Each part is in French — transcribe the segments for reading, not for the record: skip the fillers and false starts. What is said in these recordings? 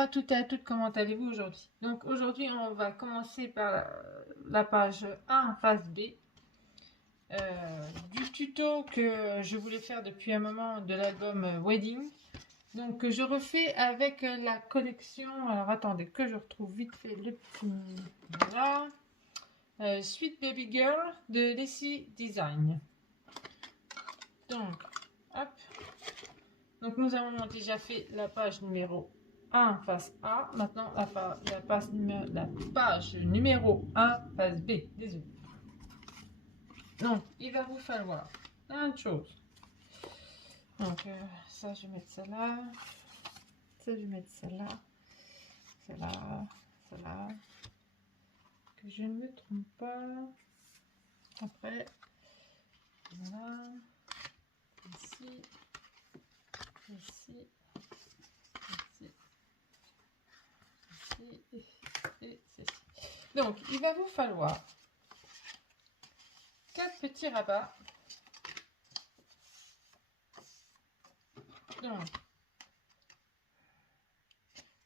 à toutes et à toutes, comment allez-vous aujourd'hui? Donc aujourd'hui on va commencer par la page 1 phase B du tuto que je voulais faire depuis un moment de l'album Wedding. Donc je refais avec la collection, alors attendez que je retrouve vite fait le petit, voilà, Sweet Baby Girl de Leslie Design. Donc hop, donc nous avons déjà fait la page numéro 1 face A, maintenant la page numéro 1 face B, désolé. Donc il va vous falloir plein de choses. Donc ça je vais mettre ça là, ça je vais mettre ça là, ça là, ça là, que je ne me trompe pas. Après, voilà, ici, ici, ici, ici et ceci. Donc il va vous falloir 4 petits rabats. Donc,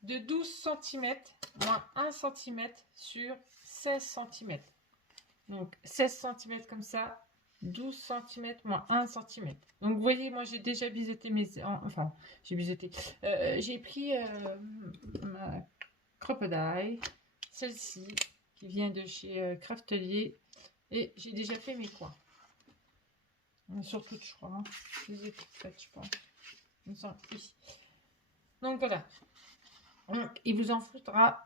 de 12 cm moins 1 cm sur 16 cm. Donc 16 cm comme ça, 12 cm moins 1 cm. Donc vous voyez, moi j'ai déjà biseauté mes... Enfin, j'ai biseauté. J'ai pris ma Crocodile, celle-ci, qui vient de chez Craftelier. Et j'ai déjà fait mes coins. Sur toutes, je crois. Hein. Je les ai toutes faites, je pense. Ils sont ici. Donc voilà. Donc, il vous en faudra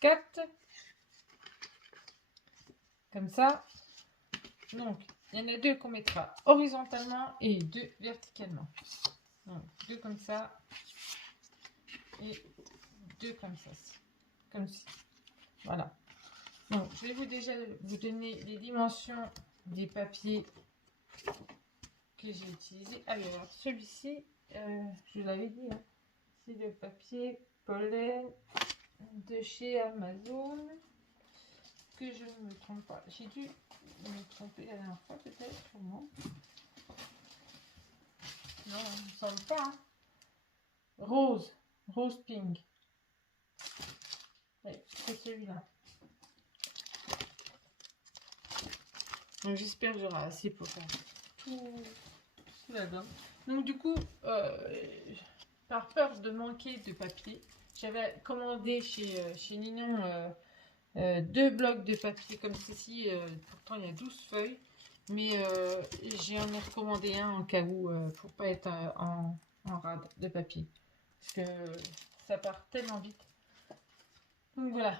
4 comme ça. Donc il y en a 2 qu'on mettra horizontalement et 2 verticalement. Donc 2 comme ça et 2 comme ça, comme ci. Voilà. Donc je vais déjà vous donner les dimensions des papiers que j'ai utilisés. Alors celui-ci, je l'avais dit, hein, c'est le papier pollen de chez Amazon, que je ne me trompe pas. J'ai dû me tromper la dernière fois peut-être, non, il ne me semble pas. Hein. Rose pink. Ouais, c'est celui-là. Donc j'espère que j'aurai assez pour faire tout la gomme. Donc du coup, par peur de manquer de papier, j'avais commandé chez Ninon 2 blocs de papier comme ceci. Pourtant il y a 12 feuilles, mais j'en ai recommandé un en cas où, pour pas être en rade de papier, parce que ça part tellement vite. Donc voilà.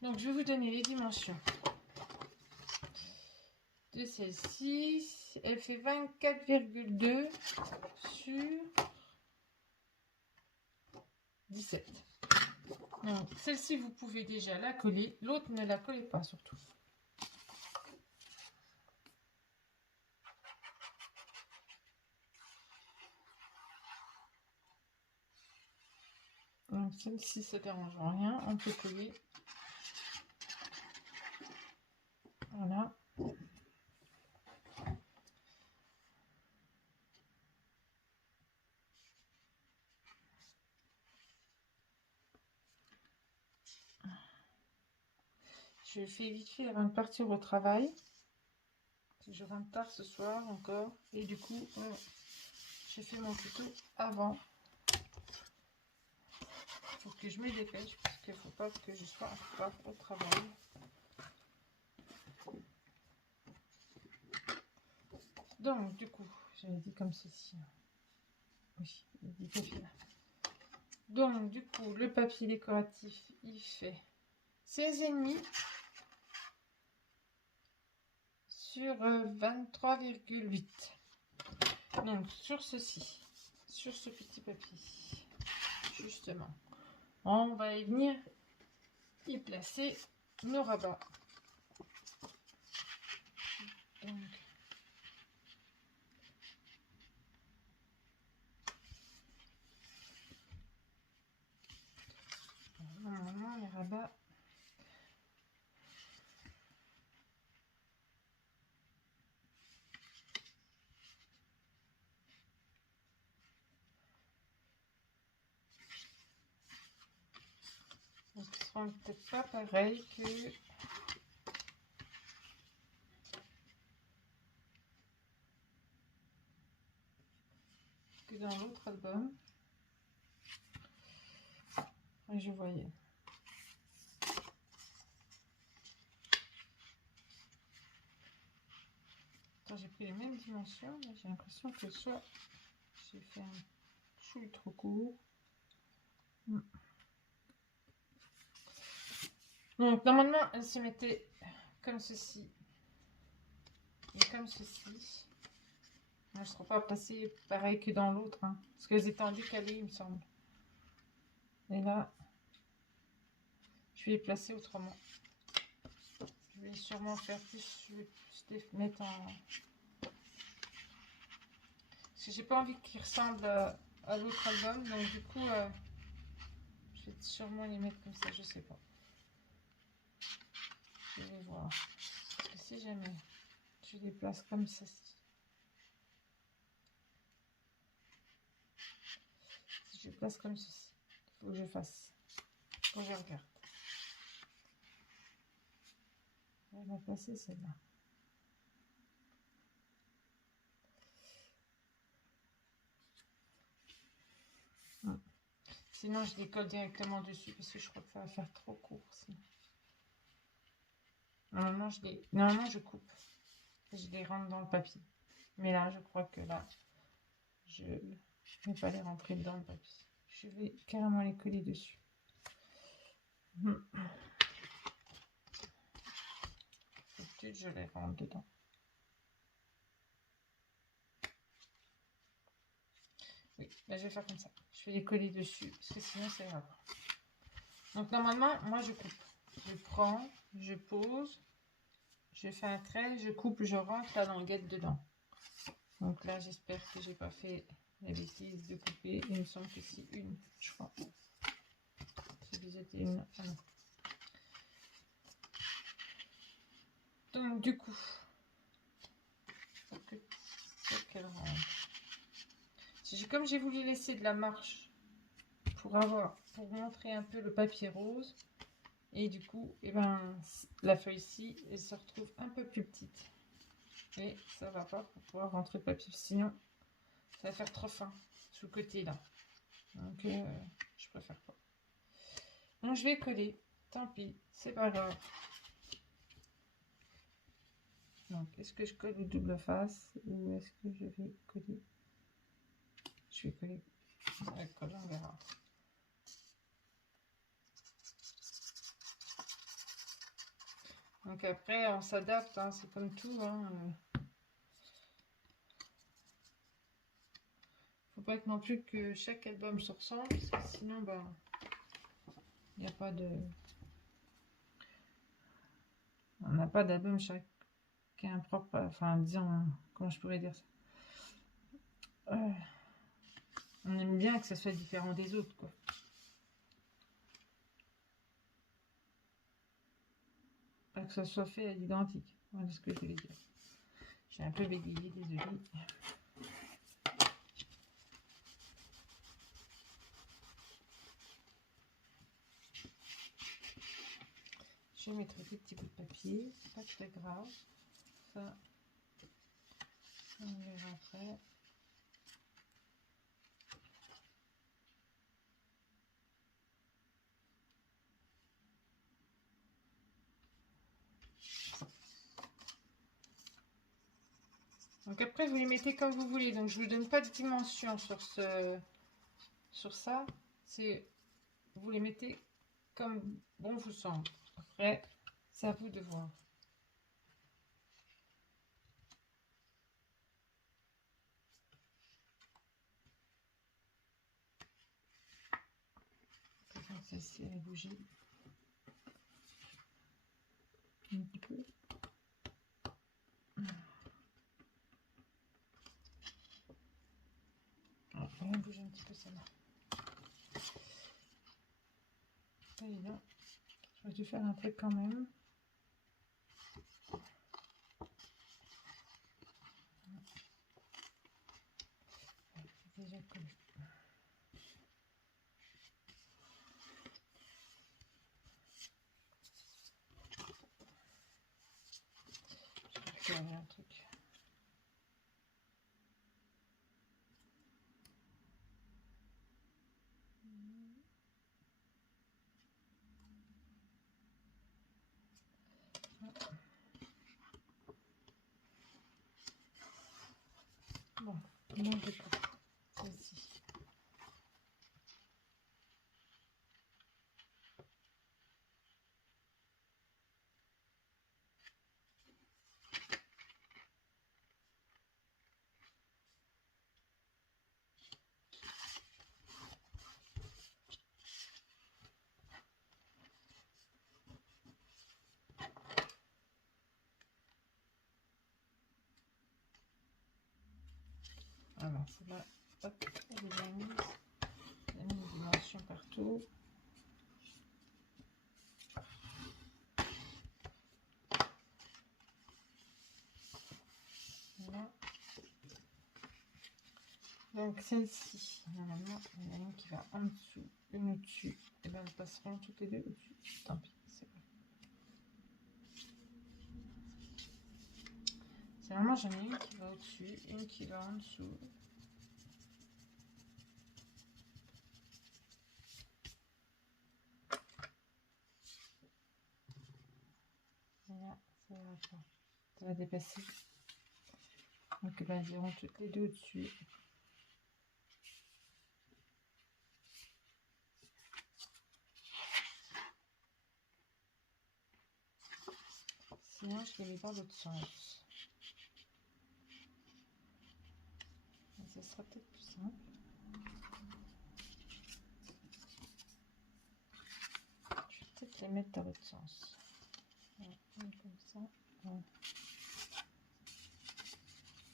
Donc je vais vous donner les dimensions de celle-ci. Elle fait 24,2 sur 17. Donc celle-ci vous pouvez déjà la coller, l'autre ne la collez pas surtout. Donc celle-ci ça dérange rien, on peut coller. Voilà. Je fais vite fait avant de partir au travail. Je rentre tard ce soir encore. Et du coup, j'ai fait mon tuto avant. Il faut que je me dépêche parce qu'il ne faut pas que je sois en retard au travail. Donc, du coup, j'avais dit comme ceci. Oui, il dit papier là. Donc, du coup, le papier décoratif, il fait 16,5 sur 23,8. Donc, sur ceci, sur ce petit papier, justement, on va y venir y placer nos rabats. Donc, normalement, les rabats, seront peut-être pas pareils que dans l'autre album. Et je voyais. J'ai pris les mêmes dimensions, mais j'ai l'impression que soit j'ai fait un chouille trop court. Donc normalement elle se mettait comme ceci et comme ceci. Je ne serai pas placée pareil que dans l'autre, hein, parce qu'elles étaient en décalé il me semble. Et là, je vais les placer autrement. Je vais sûrement faire plus, je vais plus les mettre en... Parce que j'ai pas envie qu'ils ressemblent à l'autre album, donc du coup, je vais sûrement les mettre comme ça, je sais pas. Je vais voir. Parce que si jamais je les place comme ceci, si je les place comme ceci, il faut que je fasse. Il faut que je regarde. On va placer celle-là. Sinon, je les colle directement dessus parce que je crois que ça va faire trop court. Sinon. Normalement, je coupe. Je les rentre dans le papier. Mais là, je crois que là, je ne vais pas les rentrer dans le papier. Je vais carrément les coller dessus. Peut-être je les rentre dedans. Oui, là, je vais faire comme ça. Je vais les coller dessus parce que sinon, ça ira pas. Donc, normalement, moi, je coupe. Je prends, je pose, je fais un trait, je coupe, je rentre la languette dedans. Donc là, j'espère que j'ai pas fait la bêtise de couper. Il me semble que c'est une, je crois. C'était une. Ah non. Donc du coup, faut qu'elle rentre. Comme j'ai voulu laisser de la marge pour montrer un peu le papier rose, et du coup, et ben la feuille-ci, elle se retrouve un peu plus petite. Et ça va pas pour pouvoir rentrer le papier, sinon ça va faire trop fin sous le côté là. Donc je préfère pas. Donc je vais coller, tant pis, c'est pas grave. Donc est-ce que je colle au double face ou est-ce que je vais coller? Je vais coller avec colle, on verra. Donc après on s'adapte, hein, c'est comme tout. Hein. Faut pas être non plus que chaque album se ressemble, parce que sinon bah il n'y a pas de. On n'a pas d'album chacun propre, enfin disons, comment je pourrais dire ça. On aime bien que ça soit différent des autres, quoi. Pas que ça soit fait à l'identique. Voilà ce que je voulais dire. J'ai un peu bégayé, désolé. Je vais mettre des petits bouts de papier, c'est pas très grave. Ça, on verra après. Donc après, vous les mettez comme vous voulez. Donc je ne vous donne pas de dimension sur ça. C'est vous les mettez comme bon vous semble. Après, c'est à vous de voir. Celle-ci, elle a bougé un petit peu. Elle a bougé un petit peu celle-là. Pas évident. J'aurais dû faire un truc quand même. C'est déjà collé. qu'il y avait un truc. Bon, comment je peux ici. Alors, celle-là, hop, elle est bien mise. Elle a mis une dimension partout. Voilà. Donc, celle-ci, normalement, il y en a une qui va en dessous, une au-dessus. Et bien, elles passeront toutes les deux au-dessus. Tant pis, c'est vrai. C'est vraiment, j'en ai une qui va au-dessus, une qui va en dessous. Voilà, ça va pas. Ça va dépasser. Donc, ben, elles iront toutes les deux au-dessus. Sinon, je les mets dans l'autre sens. Et ce sera peut-être plus simple. Je vais peut-être les mettre dans l'autre sens. Voilà, comme ça. Voilà.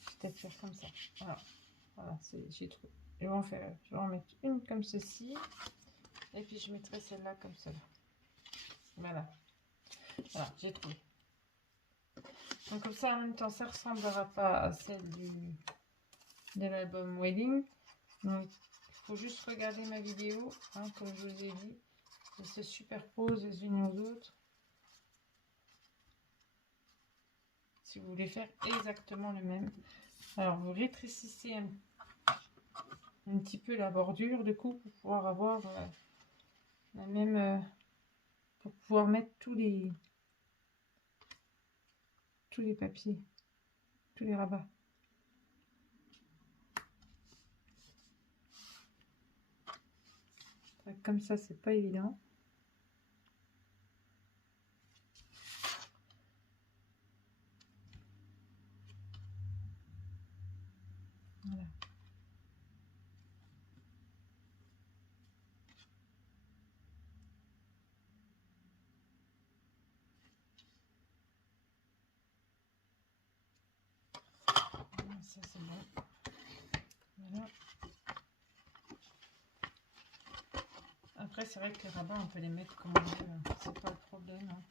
Je vais peut-être faire comme ça. Voilà, voilà, j'ai trouvé. Je vais en mettre une comme ceci. Et puis je mettrai celle-là comme celle-là. Voilà. Voilà, j'ai trouvé. Donc comme ça, en même temps, ça ne ressemblera pas à celle de l'album Wedding. Donc, il faut juste regarder ma vidéo, hein, comme je vous ai dit. Elles se superposent les unes aux autres. Si vous voulez faire exactement le même. Alors, vous rétrécissez un petit peu la bordure, du coup, pour pouvoir avoir la même... pour pouvoir mettre tous les papiers, tous les rabats. Comme ça, c'est pas évident. Voilà. Ça, c'est bon. Voilà. Après, c'est vrai que les rabats, on peut les mettre comme on veut. C'est pas le problème. Hein.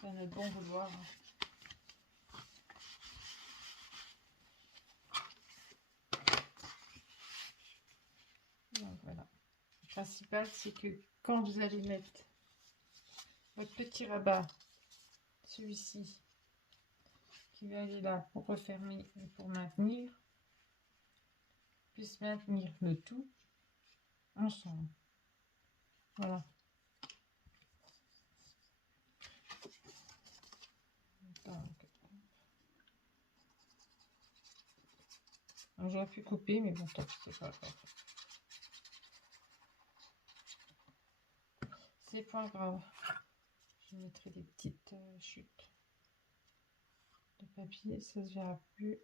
C'est notre bon vouloir. Donc voilà. Le principal, c'est que quand vous allez mettre votre petit rabat, celui-ci, qui va aller là pour refermer et pour maintenir, puisse maintenir le tout ensemble. Voilà. J'aurais pu couper, mais bon, tant pis, c'est pas grave. C'est pas grave. Je mettrai des petites chutes de papier, ça se verra plus.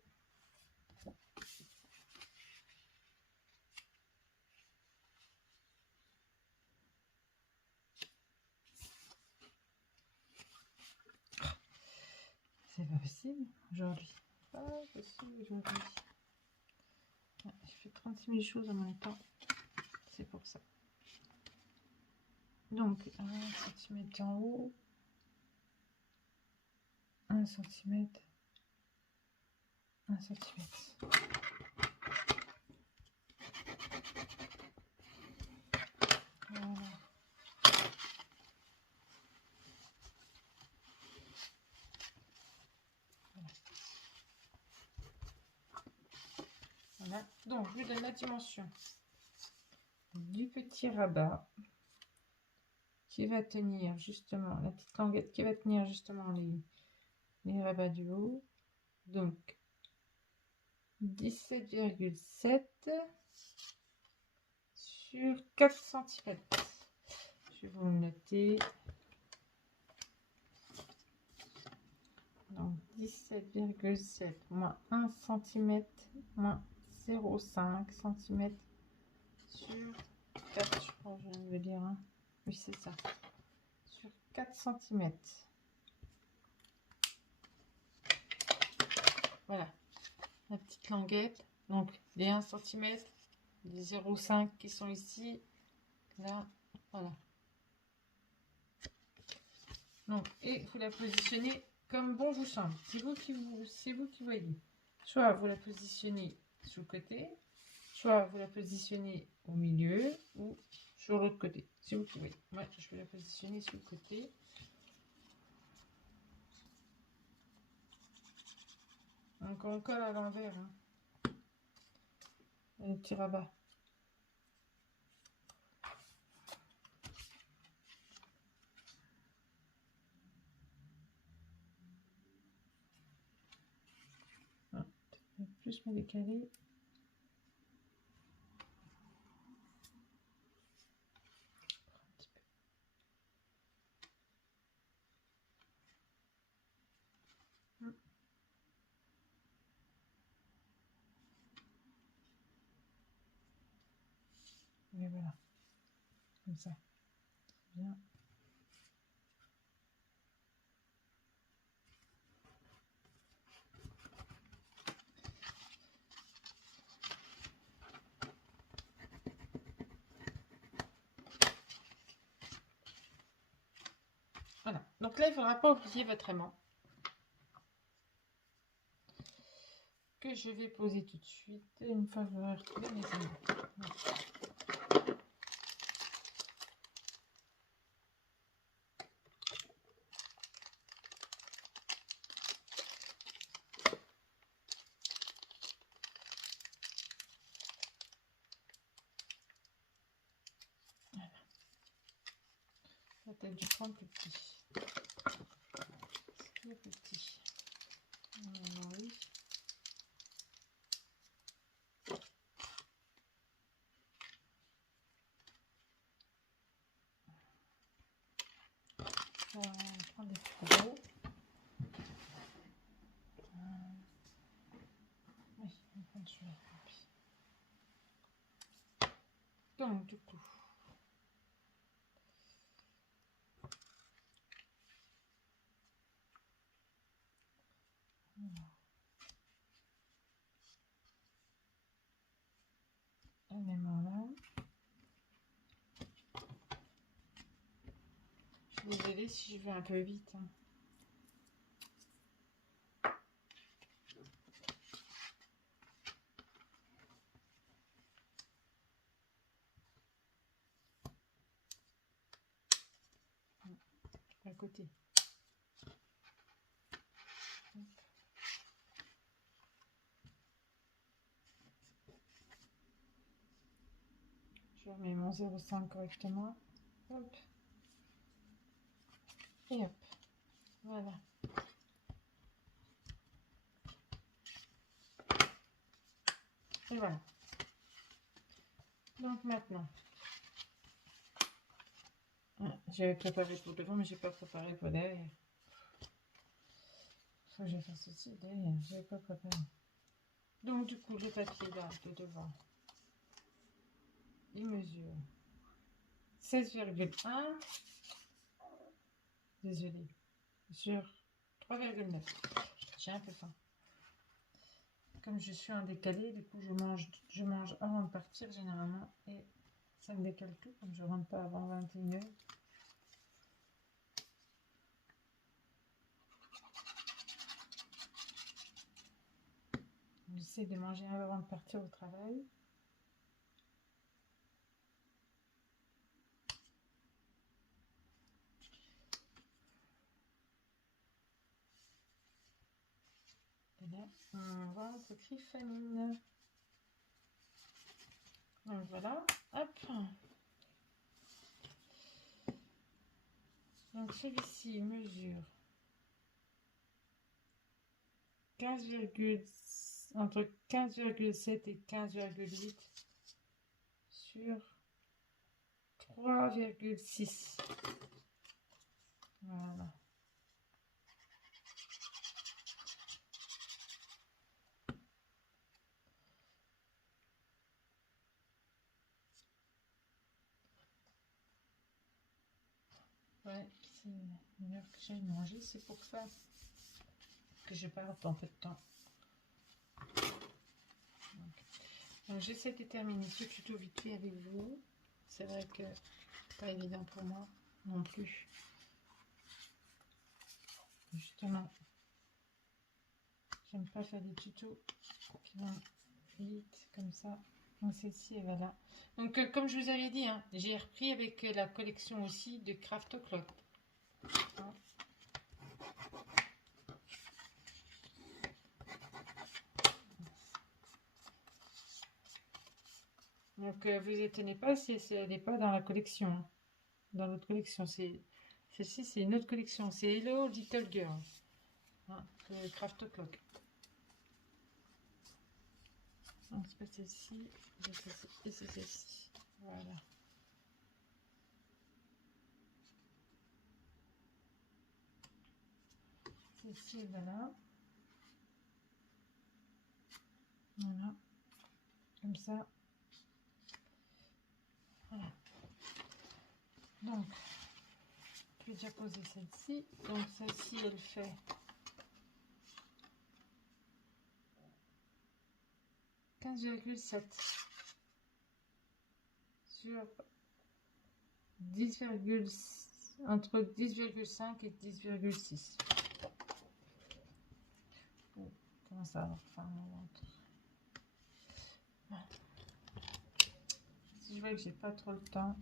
C'est pas possible aujourd'hui. Pas possible aujourd'hui. Je fais 36 000 choses en même temps. C'est pour ça. Donc, 1 cm en haut. 1 cm. 1 cm. Voilà. Voilà. Donc, je vous donne la dimension du petit rabat qui va tenir justement, la petite languette qui va tenir justement les rabats du haut. Donc, 17,7 sur 4 cm. Je vais vous le noter. Donc 17,7 moins 1 cm moins 0,5 cm sur 4, je crois que je viens de le dire. Hein. Oui, c'est ça. Sur 4 cm. Voilà. La petite languette. Donc les 1 cm, les 0,5 qui sont ici. Là, voilà. Donc, et vous la positionnez comme bon vous semble. C'est vous qui voyez. Soit vous la positionnez sur le côté, soit vous la positionnez au milieu ou sur l'autre côté. C'est vous qui voyez. Moi, je vais la positionner sur le côté. Donc on colle à l'envers. Hein. Le petit rabat. Plus me décaler. Et voilà. Comme ça. Bien. Voilà. Donc là, il ne faudra pas oublier votre aimant. Que je vais poser tout de suite. Une fois que vous aurez retrouvé mes aimants. Voilà. Peut-être du prendre plus petit. Le plus petit. Oui. On va prendre des plus gros. Oui, on va prendre celui-là. Donc, du coup. Élément là. Je suis désolée si je vais un peu vite. Hein. À côté. Je remets mon 0,5 correctement. Hop. Et hop. Voilà. Et voilà. Donc maintenant, j'avais préparé pour devant, mais j'ai pas préparé pour derrière. Faut que je fasse aussi derrière. J'avais pas préparé. Donc du coup, le papier là de devant, il mesure 16,1. Désolée. Sur 3,9. J'ai un peu faim. Comme je suis en décalé, du coup je mange avant de partir généralement et ça me décale tout comme je rentre pas avant 21h. J'essaie de manger avant de partir au travail. Et là, on va entre Griffanine. Donc voilà, hop. Donc celui-ci mesure 15, entre 15,7 et 15,8 sur 3,6. Voilà. Ouais, c'est une heure que j'ai mangé, c'est pour ça que je perds un peu de temps. Donc j'essaie de terminer ce tuto vite fait avec vous. C'est vrai que c'est pas évident pour moi non plus. Justement, j'aime pas faire des tutos qui vont vite comme ça. Donc celle-ci, elle va là. Donc comme je vous avais dit, hein, j'ai repris avec la collection aussi de Craft O'Clock. Hein. Donc vous étonnez pas si elle n'est pas dans la collection. Hein. Dans l'autre collection, celle-ci, c'est une autre collection. C'est Hello Little Girl. Hein, le Craft O'Clock. Non, c'est pas celle-ci, et c'est celle-ci. Voilà. Celle-ci, voilà. Voilà. Comme ça. Voilà. Donc, je vais déjà poser celle-ci. Donc, celle-ci, elle fait 15,7 sur 10, entre 10,5 et 10,6. Oh, comment ça va faire mon ventre. Voilà. Si je vois que j'ai pas trop le temps,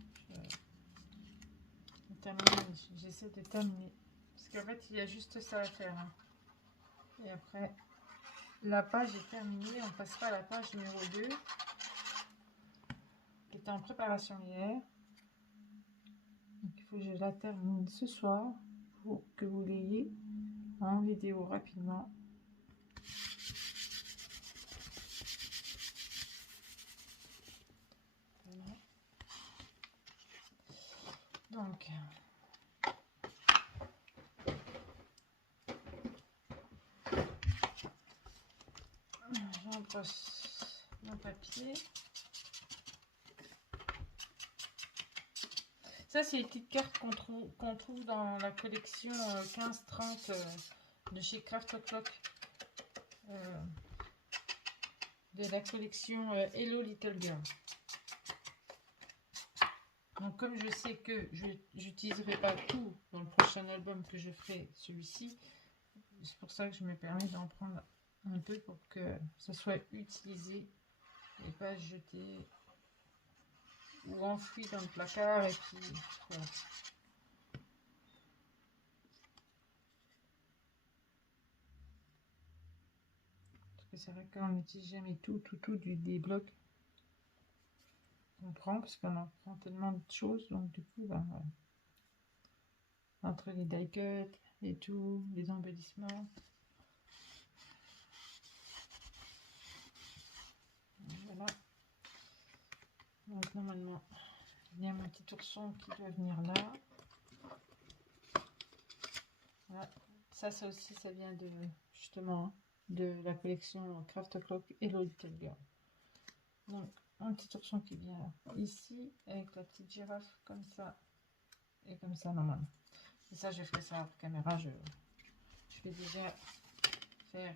j'essaie de terminer. Parce qu'en fait, il y a juste ça à faire. Hein. Et après, la page est terminée. On passera à la page numéro 2, qui était en préparation hier. Donc, il faut que je la termine ce soir pour que vous l'ayez en vidéo rapidement. Voilà. Donc, j'embosse mon papier. Ça, c'est les petites cartes qu'on trouve dans la collection 15-30 de chez Craft O'Clock. De la collection Hello Little Girl. Donc comme je sais que je n'utiliserai pas tout dans le prochain album que je ferai, celui-ci, c'est pour ça que je me permets d'en prendre un peu pour que ça soit utilisé et pas jeté ou enfoui dans le placard et puis voilà. Parce que c'est vrai qu'on n'utilise jamais tout des blocs qu'on prend parce qu'on en prend tellement de choses, donc du coup ben, voilà. Entre les die cuts et tout, les embellissements. Voilà. Donc normalement, il y a mon petit ourson qui doit venir là. Voilà. Ça aussi, ça vient de justement de la collection Craft O'Clock Hello Little Girl. Donc un petit ourson qui vient ici avec la petite girafe comme ça et comme ça normalement. Et ça, je ferai ça en caméra. Je vais déjà faire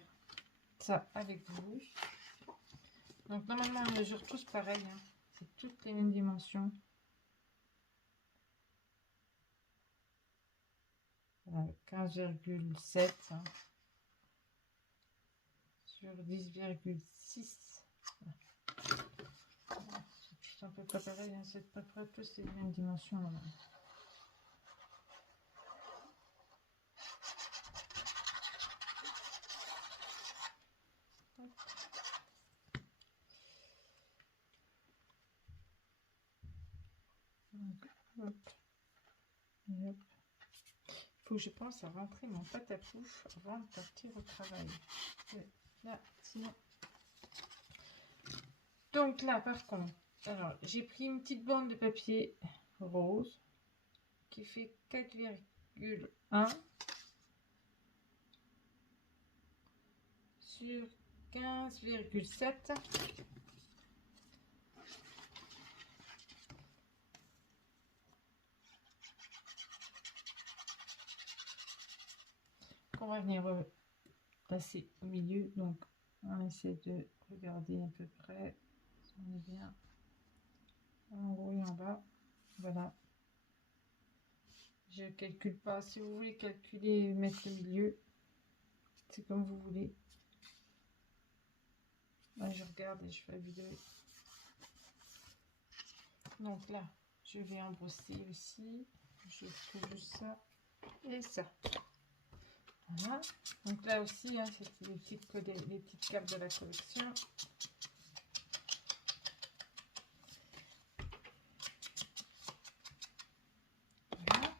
ça avec vous. Donc normalement, on mesure tous pareil. Hein. C'est toutes les mêmes dimensions. 15,7 hein, sur 10,6. C'est un peu pas pareil, hein, c'est à peu près tous les mêmes dimensions. Là. faut que je pense à rentrer mon pâte à pouf avant de partir au travail. Là, sinon... Donc là, par contre, alors j'ai pris une petite bande de papier rose qui fait 4,1 sur 15,7. Qu'on va venir placer au milieu. Donc on essaie de regarder à peu près si on est bien en haut et en bas. Voilà. Je calcule pas. Si vous voulez calculer, mettre le milieu, c'est comme vous voulez. Là, je regarde et je fais la vidéo. Donc là, je vais embrosser aussi. Je fais juste ça et ça. Voilà. Donc là aussi, hein, c'était les petites cartes de la collection. Voilà.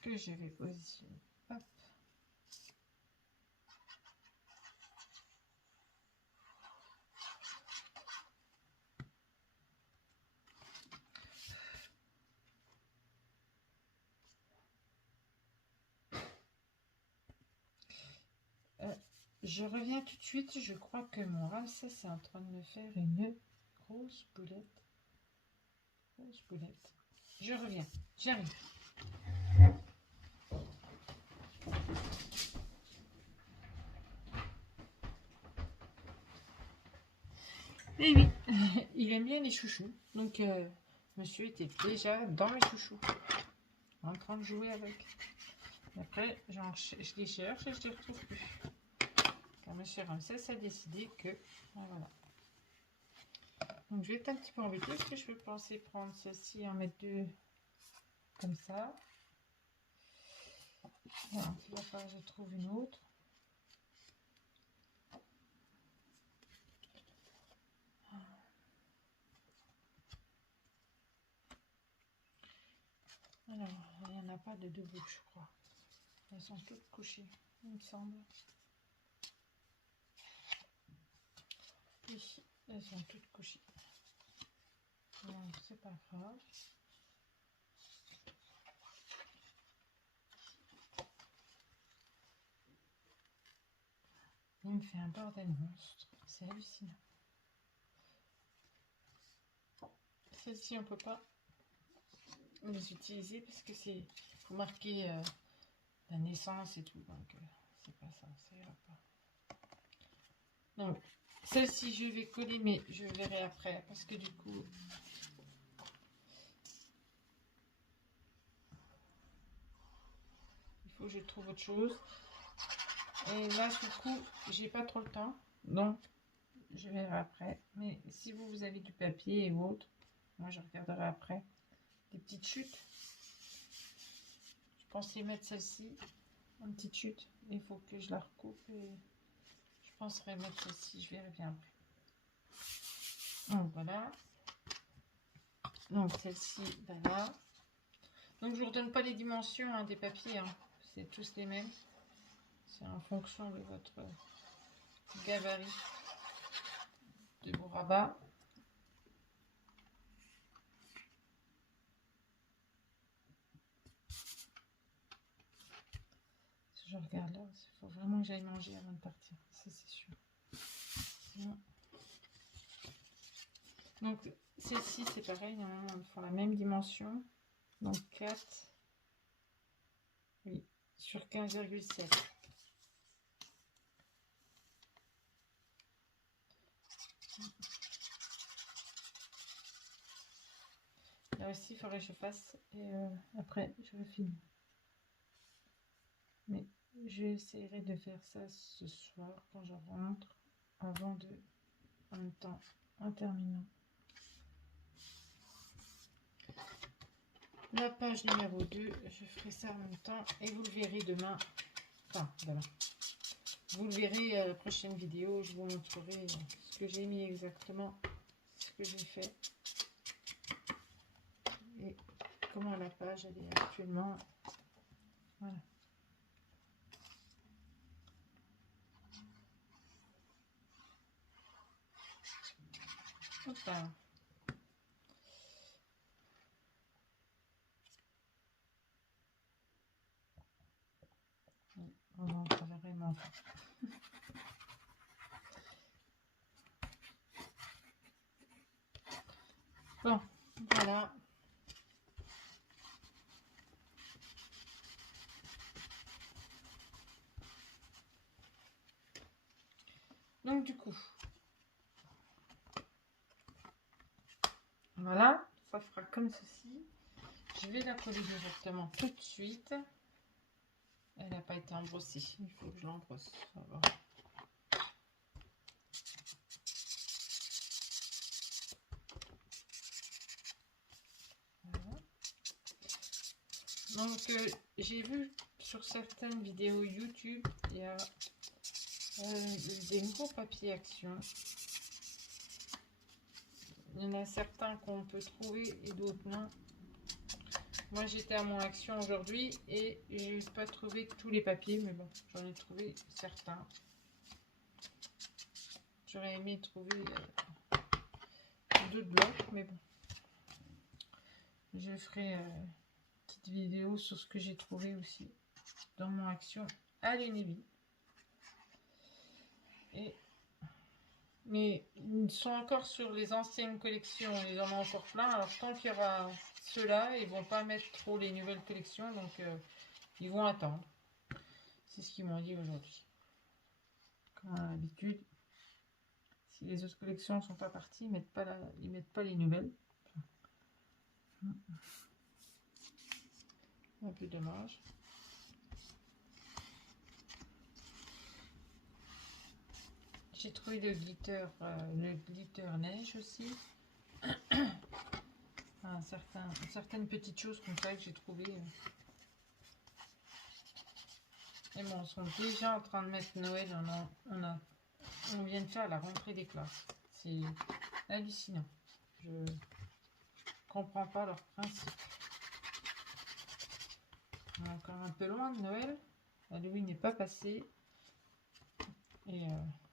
Que je vais positionner. Hop. Je reviens tout de suite. Je crois que mon rince c'est en train de me faire une grosse boulette. Grosse boulette. Je reviens. J'arrive. Et oui, il aime bien les chouchous. Donc, monsieur était déjà dans les chouchous. En train de jouer avec. Et après, je les cherche et je les retrouve plus. Car monsieur Ramsès a décidé que... Voilà. Donc, je vais être un petit peu embêtée parce que je vais penser prendre ceci et en mettre deux comme ça. Voilà, il va falloir que je trouve une autre. Alors, il n'y en a pas de debout, je crois. Elles sont toutes couchées, il me semble. Ici, elles sont toutes couchées. C'est pas grave. Il me fait un bordel monstre. C'est hallucinant. Celle-ci, on peut pas les utiliser parce que c'est faut marquer la naissance et tout. Donc, c'est pas ça. Ça ira pas. Donc, celle-ci, je vais coller, mais je verrai après parce que du coup... il faut que je trouve autre chose. Et là, du coup, j'ai pas trop le temps. Donc, je verrai après. Mais si vous avez du papier et autres, moi, je regarderai après. Des petites chutes. Je pensais mettre celle-ci. Une petite chute. Il faut que je la recoupe. Et je penserai mettre celle-ci. Je verrai bien après. Donc, voilà. Donc, celle-ci, voilà. Donc, je ne vous redonne pas les dimensions hein, des papiers. Hein. C'est tous les mêmes. C'est en fonction de votre gabarit de vos rabats. Si je regarde là, il faut vraiment que j'aille manger avant de partir. Ça, c'est sûr. Sinon... Donc, celle-ci, c'est pareil. Normalement, elles font la même dimension. Donc, 4. Oui, sur 15,7. Là aussi, il faudrait que je fasse. Et après, je vais finir. Mais j'essaierai de faire ça ce soir quand je rentre. Avant de... En même temps, en terminant. La page numéro 2, je ferai ça en même temps. Et vous le verrez demain. Enfin, demain. Vous le verrez à la prochaine vidéo. Je vous montrerai ce que j'ai mis exactement. Ce que j'ai fait. comment la page elle est actuellement. Voilà. Hop là. Oh non, ça va vraiment. Bon, voilà. Donc du coup, voilà, ça fera comme ceci. Je vais la coller directement tout de suite. Elle n'a pas été embrossée, il faut que je l'embrosse. Voilà. Donc j'ai vu sur certaines vidéos YouTube, il y a des gros papiers action. Il y en a certains qu'on peut trouver et d'autres non. Moi j'étais à mon action aujourd'hui et j'ai pas trouvé tous les papiers, mais bon, j'en ai trouvé certains. J'aurais aimé trouver d'autres blocs, mais bon. Je ferai une petite vidéo sur ce que j'ai trouvé aussi dans mon action à l'Univie. Mais ils sont encore sur les anciennes collections, ils en ont encore plein. Alors tant qu'il y aura ceux-là, ils vont pas mettre trop les nouvelles collections, donc ils vont attendre. C'est ce qu'ils m'ont dit aujourd'hui. Comme à l'habitude, si les autres collections ne sont pas parties, ils mettent pas les nouvelles. Un peu dommage. J'ai trouvé le glitter neige aussi. Certaines petites choses comme ça que j'ai trouvé. Et bon, on sont déjà en train de mettre Noël. On vient de faire la rentrée des classes. C'est hallucinant. Je comprends pas leur principe. On est encore un peu loin de Noël. Halloween n'est pas passé. Et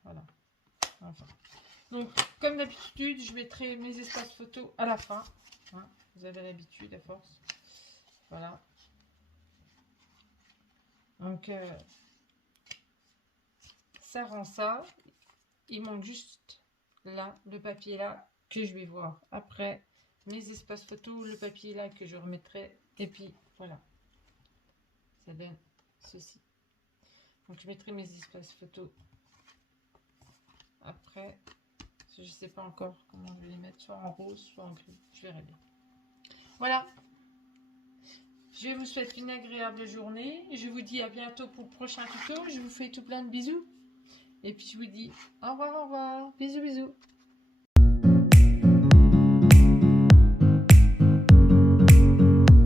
voilà. Enfin. Donc, comme d'habitude, je mettrai mes espaces photos à la fin. Hein, vous avez l'habitude à force. Voilà. Donc, ça rend ça. Il manque juste là, le papier là, que je vais voir après. Mes espaces photos, le papier là que je remettrai. Et puis, voilà. Ça donne ceci. Donc, je mettrai mes espaces photos après. Je ne sais pas encore comment je vais les mettre, soit en rose, soit en gris. Je verrai bien. Voilà. Je vous souhaite une agréable journée. Je vous dis à bientôt pour le prochain tuto. Je vous fais tout plein de bisous. Et puis je vous dis au revoir, bisous, bisous.